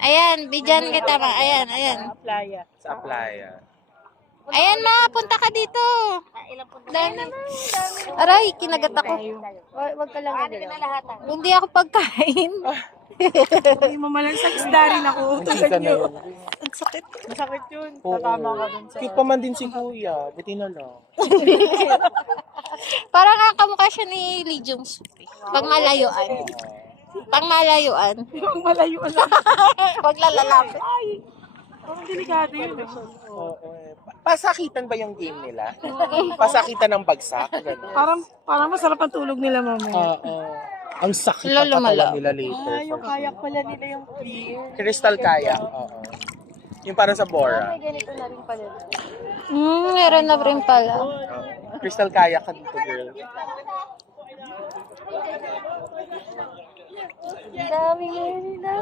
Ayan, bidyan kita ma. Ayan, ayan. Sa playa. Ayan ma, punta ka dito. Dami. Aray, kinagat ako. Wag ka lang nagalaw. Hindi ako pagkain. Hindi mo malang sa isda rin ako. Nakita na yun. Ang sakit. Masakit yun. Oo. Tatama ka dun sa... Cute pa man din si Kuya. Buti na lang. Parang ang kamukha siya ni Lee Jung Suk. Pag malayuan. Pang malayuan. Yung malayo lang. Pag lalalapit. Parang delikado yun. Oo. Pasakitan ba yung game nila? Pasakitan ng bagsak? Ganun. Parang masarap ang tulog nila mamaya. Oo. Ang sakit Lalo ng katawan malaw. nila later. Yung kayak pala nila yung clear. Crystal kayak. Oo. Yung para sa Bora. Ganito na rin pala. Meron na rin pala. Crystal kayak ka dito, girl. Dami nila.